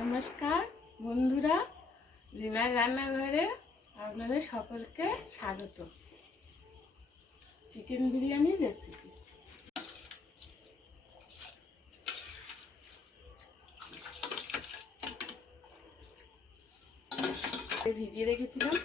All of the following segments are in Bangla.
নমস্কার বন্ধুরা, রিনার রান্নাঘরে আপনাদের সকলকে স্বাগত। Chicken biryani recipe. ভিজিয়ে রেখেছিলাম।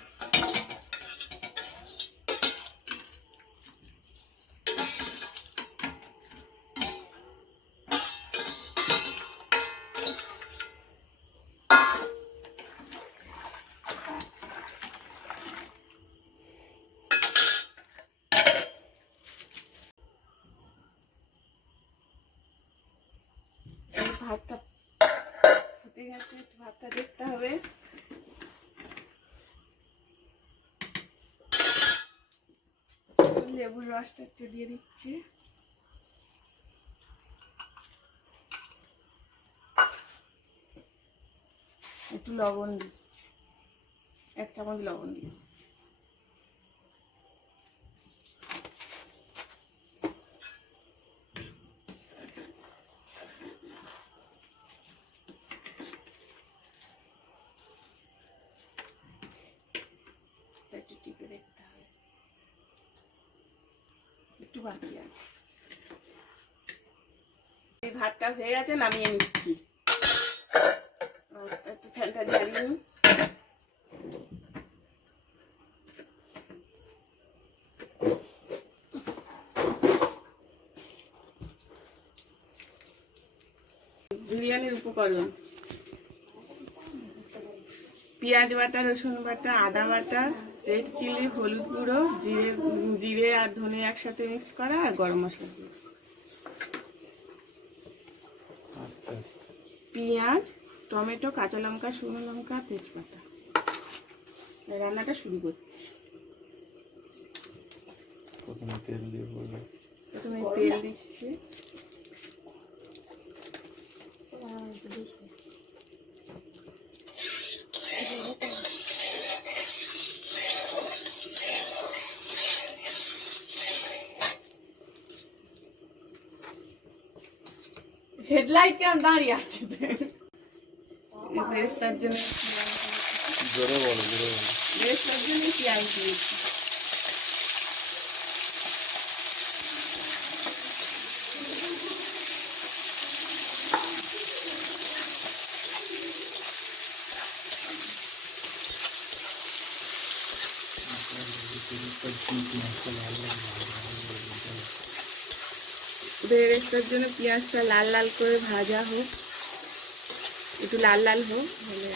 ভাতটা ফুটে গেছে, ভাতটা দেখতে হবে। লেবুর রসটা একটু দিয়ে দিচ্ছি। একটু লবণ দিচ্ছি, 1 চামচ লবণ দিচ্ছি। একটু টিপে দেখতে হবে, একটু বাকি আছে। এই ভাতটা হয়ে গেছে, নামিয়ে নিচ্ছি। একটু ফ্যানটা জ্বালিয়ে নিই। বিরিয়ানির উপকরণ: পেঁয়াজ বাটা, রসুন বাটা, আদা বাটা, রেড চিলি, হলুদ গুঁড়ো, জিরে আর ধনে একসাথে মিক্স করা, আর গরম মশলা গুঁড়ো। পেঁয়াজ, টমেটো, কাঁচা লঙ্কা, শুকনো লঙ্কা, তেজপাতা। রান্নাটা শুরু করছি। প্রথমে তেল দিচ্ছি। হেডলাইট কেমন দাঁড়িয়ে আছে? বেরেস্তার জন্য পেঁয়াজ দিয়েছি। বেরেস্তার জন্য পেঁয়াজটা লাল লাল করে ভাজা হোক, একটু লাল লাল হোক, হলে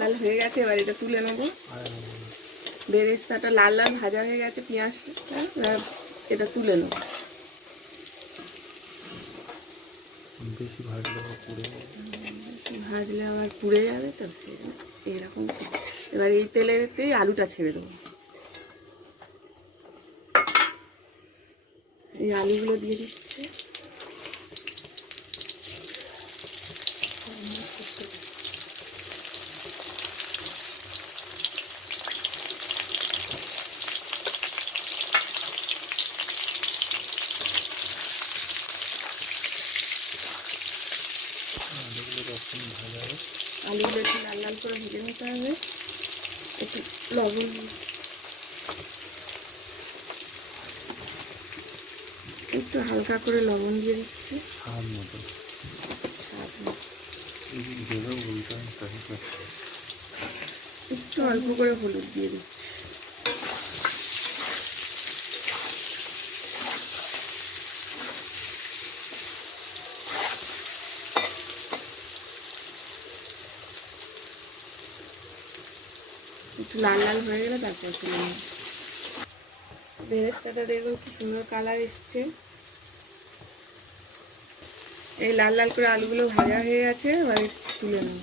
লাল হয়ে গেছে। এবার এটা তুলে নেব। বেরেস্তাটা লাল লাল ভাজা হয়ে গেছে, পেঁয়াজটা এটা তুলে নেব। বেশি ভাজলে আবার পুড়ে যাবে, তো এরকম। এবার এই তেলেতেই আলুটা ছেড়ে দেবো। এই আলুগুলো দিয়ে দিচ্ছি। আলুগুলো একটু লাল লাল করে ভেজে নিতে হবে। একটু লবণ, একটু হালকা করে লবণ দিয়ে দিচ্ছি। একটু অল্প করে হলুদ দিয়ে দিচ্ছি। একটু লাল লাল হয়ে গেলে তারপর তুলে নেব। বেরেস্তাটা দেখবো কি সুন্দর কালার এসছে। এই লাল লাল করে আলুগুলো ভাজা হয়ে গেছে, এবার তুলে নেব।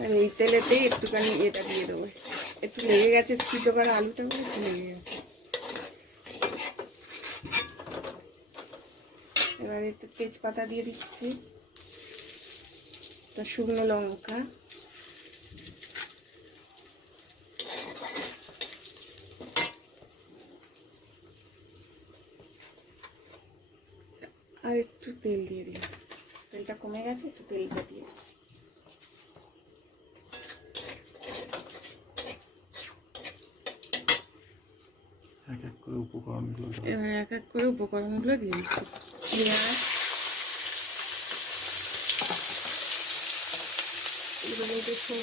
আর এই তেলেতেই একটুখানি এটা দিয়ে দেবো। একটু লেগে গেছে, সিদ্ধ করা আলুটা একটু লেগে গেছে। এবার একটু তেজপাতা দিয়ে দিচ্ছি, শুকনো লঙ্কা, আর একটু তেল দিয়ে দিই, তেলটা কমে গেছে, একটু তেলটা দিয়ে এক এক করে উপকরণগুলো এবার এক এক করে উপকরণগুলো দিয়ে দিচ্ছি। পেঁয়াজ, এগুলো দিচ্ছি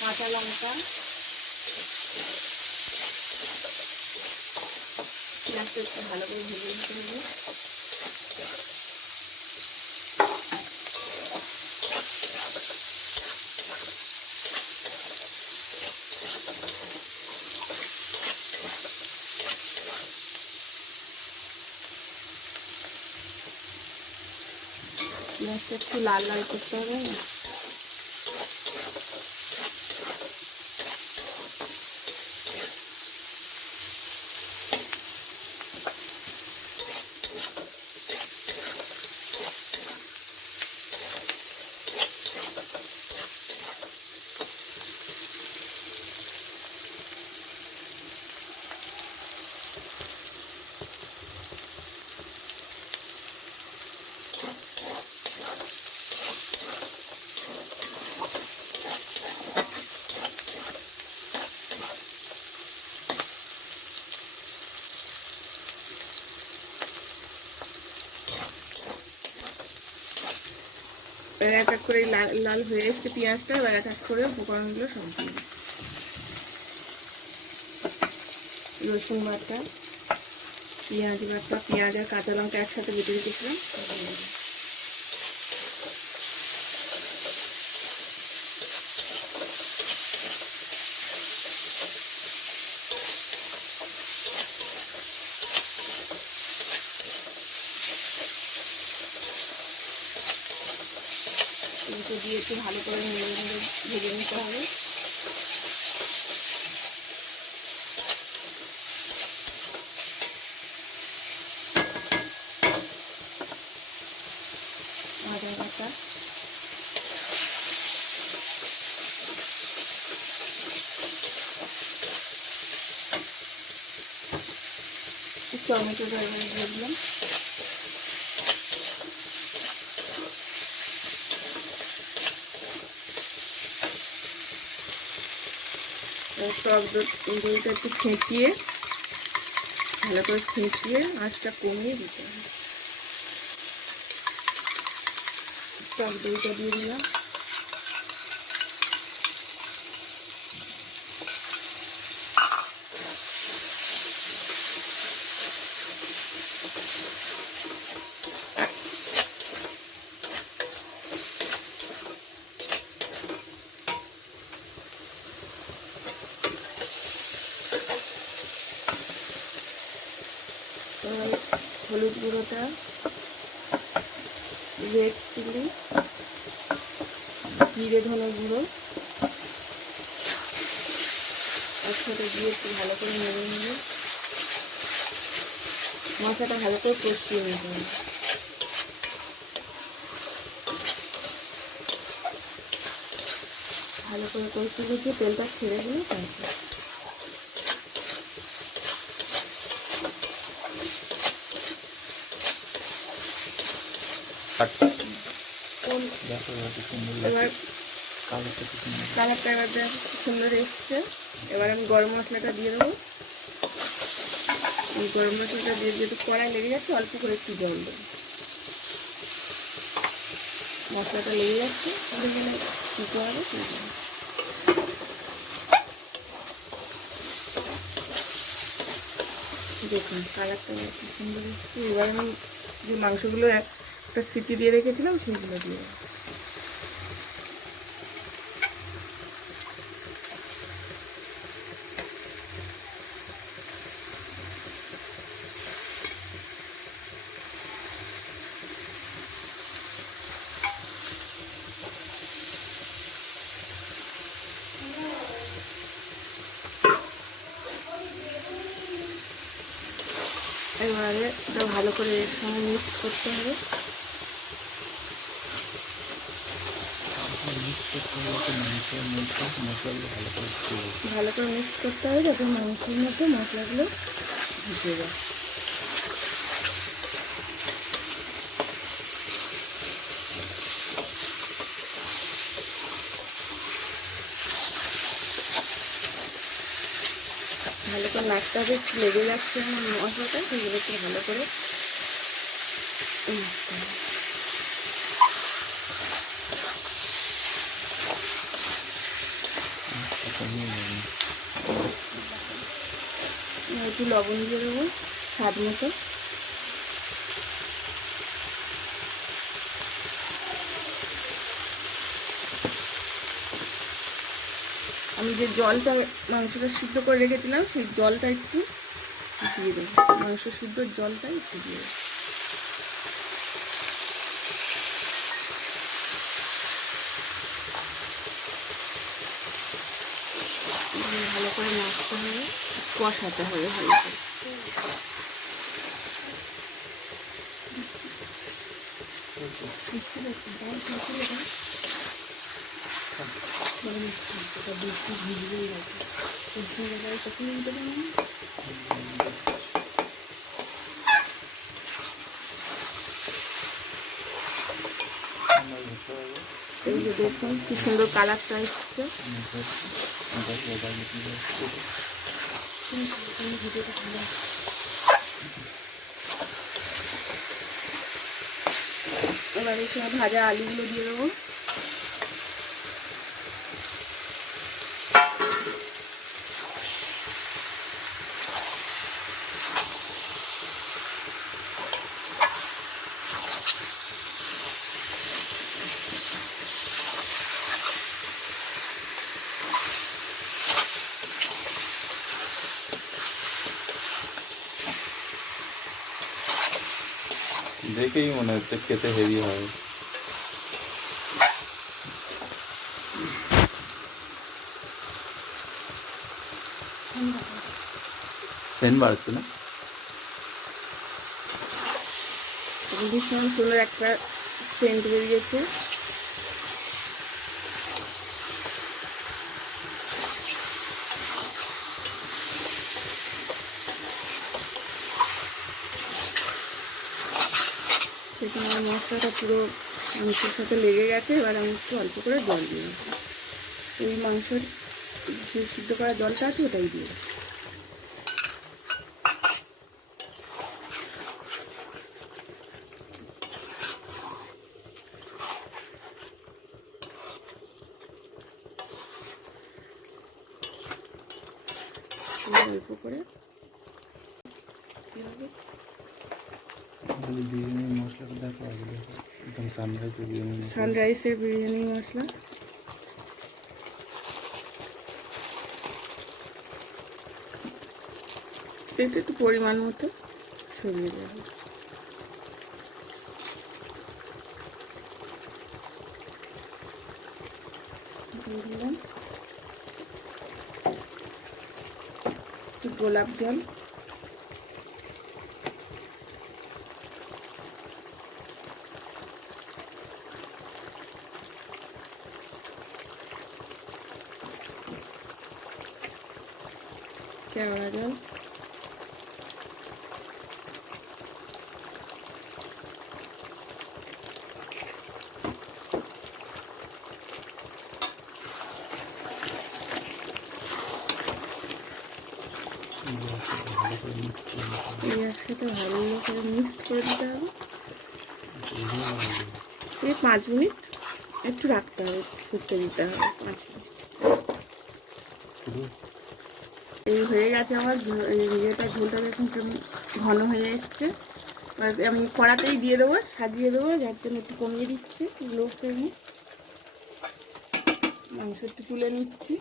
কাঁচা লঙ্কা, পেঁয়াজটা একটু ভালো করে ভেজে নিতে হবে। পেঁয়াজটা একটু লাল লাল করতে হবে না? এবার এক এক করে লাল লাল হয়ে এসছে পেঁয়াজটা, এবার এক এক করে উপকরণগুলো সব দিয়ে দিই। রসুন বাটা, পেঁয়াজ বাটা, পেঁয়াজ আর কাঁচা লঙ্কা একসাথে বেটে রেখেছিলাম। এগুলো দিয়ে একটু ভালো করে নেড়ে নেড়ে ভেজে নিতে হবে। আদা বাটা, টমেটোটা এবারে দিয়ে দিলাম। টক দইটা একটু ফেটিয়ে ভালো করে ফেটিয়ে আঁচটা কমিয়ে দিতে হবে। টক দইটা দিয়ে দিলাম। হলুদ গুঁড়োটা, রেড চিলি, জিরে ধনে গুঁড়ো একসাথে দিয়ে একটু ভালো করে নেড়ে নেবে। মশলাটা ভালো করে কষিয়ে নিতে হবে। ভালো করে কষিয়ে তেলটা ছেড়ে দিলে তারপর এবার কালারটা এবার দেখো খুব সুন্দর এসছে। এবার আমি গরম মশলাটা দিয়ে দেবো। এই গরম মশলাটা দিয়ে যেহেতু কড়াই লেগে যাচ্ছে অল্প করে একটু জল দেবো। মশলাটা লেগে যাচ্ছে, দেখে কী করবে দেখুন কালারটা খুব সুন্দর এসছে। এবার আমি যে মাংসগুলো একটা সিটি দিয়ে রেখেছিলাম সেইগুলো দিয়ে এবারে এটা ভালো করে এর সঙ্গে মিক্স করতে হবে। ভালো করে মিক্স করতে হবে যাতে মাংসের মধ্যে মশলাগুলো ঢুকে যায়। ভালো করে নাড়তে হবে, একটু লেগে যাচ্ছে আমার মশলাটা, সেগুলো একটু ভালো করে নাড়তে হবে। একটু লবণ দিয়ে দেবো স্বাদ মতো। আমি যে জলটা মাংসটা সিদ্ধ করে রেখেছিলাম সেই জলটা একটু দিয়ে দেবো, মাংস সিদ্ধর জলটা একটু দিয়ে দেবো। ভালো করে নাড়তে হবে, কষাতে হবে ভালো করে। এই যে দেখুন কি সুন্দর কালারটা এসছে। এবার এই সময় ভাজা আলুগুলো দিয়ে দেবো। দেখেই মনে হচ্ছে খেতে হেভি হবে। সেন্ট বাড়ছে না? ভীষণ সুন্দর একটা সেন্ট বেরিয়েছে। সেখানে আমার মশলাটা পুরো মাংসের সাথে লেগে গেছে। এবার আমি একটু অল্প করে জল দিয়ে দেবো, ওই মাংসের যে সিদ্ধ করা জলটা আছে ওটাই দিয়ে দেবো। অল্প করে বিরিয়ানির মশলাটা দেখো, একদম সানরাইসের বিরিয়ানি মশলা। এটা একটু পরিমাণ মতো সরিয়ে দেওয়া হবে। দিয়ে দিলাম একটু গোলাপ জল, কেওড়া জল, এই একসাথে ভালো করে মিক্স করে দিতে হবে। এই 5 মিনিট একটু রাখতে হবে, ফুটতে দিতে হবে 5 মিনিট। এই হয়ে গেছে আমার ইয়েটা, ঝোলটা দেখুন কেমন ঘন হয়ে এসছে। আমি কড়াতেই দিয়ে দেবো, সাজিয়ে দেবো, যার জন্য একটু কমিয়ে দিচ্ছি লো ফ্লেমে। মাংস একটু তুলে নিচ্ছি।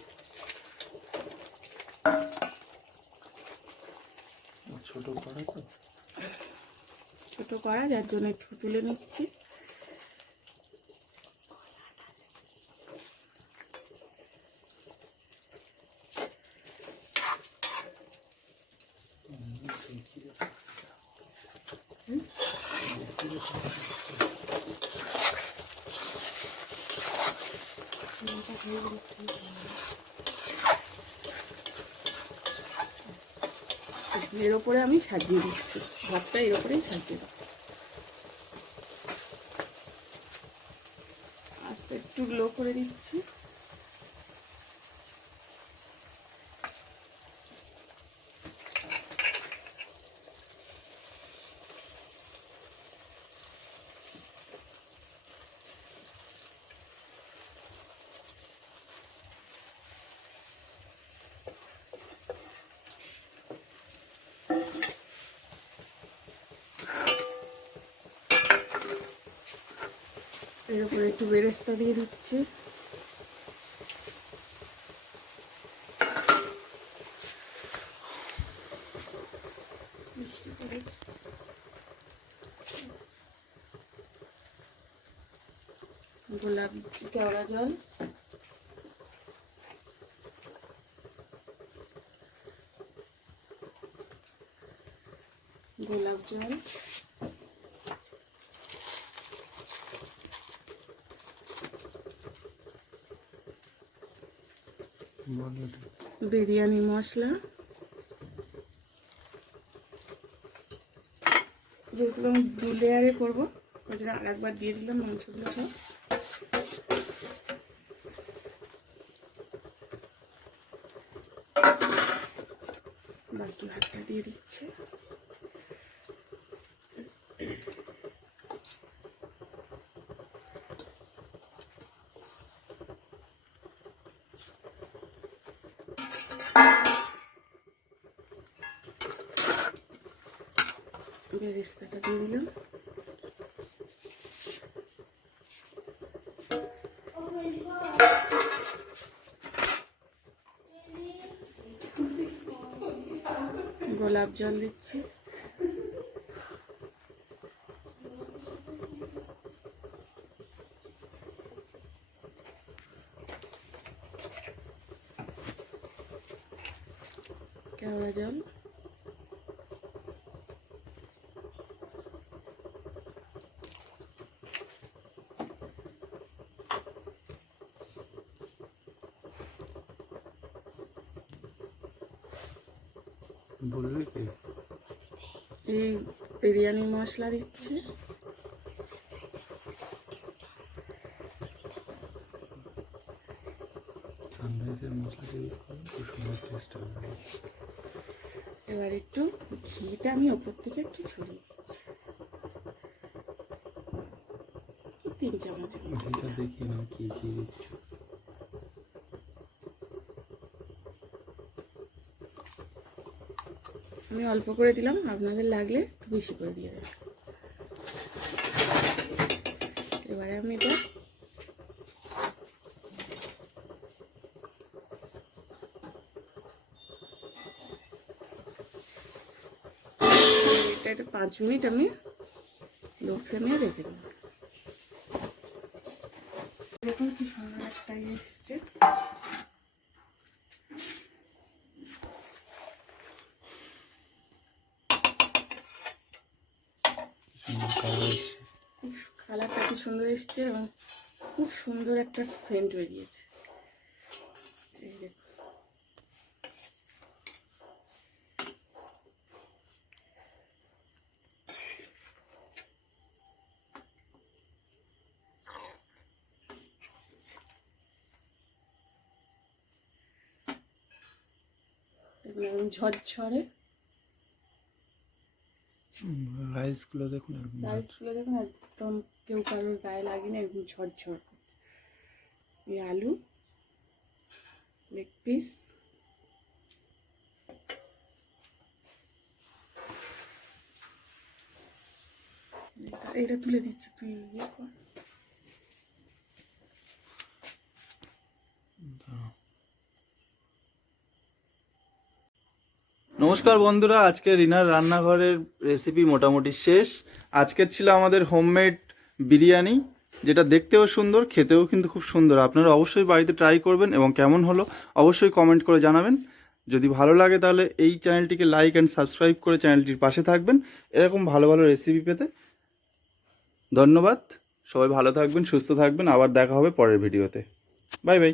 ছোট কড়া, যার জন্য একটু তুলে নিচ্ছি। এর ওপরে আমি সাজিয়ে দিচ্ছি, ভাতটা এর ওপরেই সাজিয়ে দিচ্ছি। আস্তে একটু লো করে দিচ্ছি। এর উপরে একটু বেরেস্তা দিয়ে দিচ্ছি। গোলাপ কেওড়া জল, গোলাপ জল, বিরিয়ানি মশলা, যেগুলো আমি 2 লেয়ারে করবো ওই জন্য আরেকবার দিয়ে দিলাম মাংসগুলো সব। বাকি ভাতটা দিয়ে দিচ্ছে। বেরেস্তাটা দিয়ে দিলাম। গোলাপ জল দিচ্ছি। কেওড়া জল, বললি কি এই বিরিয়ানি মশলা দিচ্ছি। সানরাইজের মশলাটা ইউজ করলে খুব সুন্দর টেস্ট হবে। এবার একটু ঘিটা আমি ওপর থেকে একটু ছড়িয়ে দিচ্ছি, 3 চামচ। ঘিটা দেখি না কি কি দিচ্ছ। আমি অল্প করে দিলাম, আপনাদের লাগলে একটু বেশি করে দিয়ে দেবেন। এবারে আমি এটা এটা 5 মিনিট আমি লো ফ্লেমে রেখে দেবো। দেখুন কি সুন্দর একটা এসছে। খুব কালারটা কি সুন্দর এসছে এবং খুব সুন্দর একটা সেন্ট বেরিয়েছে। এই দেখুন, একদম ঝরঝরে। রাইসগুলো দেখুন, রাইসগুলো দেখুন একদম কেউ কারোর গায়ে লাগে না, একদম ঝরঝর করছে। এই আলু, লেগ পিস, এটা তুলে দিচ্ছি, তুই ইয়ে কর। নমস্কার বন্ধুরা, আজকে রিনার রান্নাঘরের রেসিপি মোটামুটি শেষ। আজকের ছিল আমাদের হোমমেড বিরিয়ানি, যেটা দেখতেও সুন্দর, খেতেও কিন্তু খুব সুন্দর। আপনারা অবশ্যই বাড়িতে ট্রাই করবেন এবং কেমন হলো অবশ্যই কমেন্ট করে জানাবেন। যদি ভালো লাগে তাহলে এই চ্যানেলটিকে লাইক অ্যান্ড সাবস্ক্রাইব করে চ্যানেলটির পাশে থাকবেন এরকম ভালো ভালো রেসিপি পেতে। ধন্যবাদ, সবাই ভালো থাকবেন, সুস্থ থাকবেন, আবার দেখা হবে পরের ভিডিওতে। Bye bye.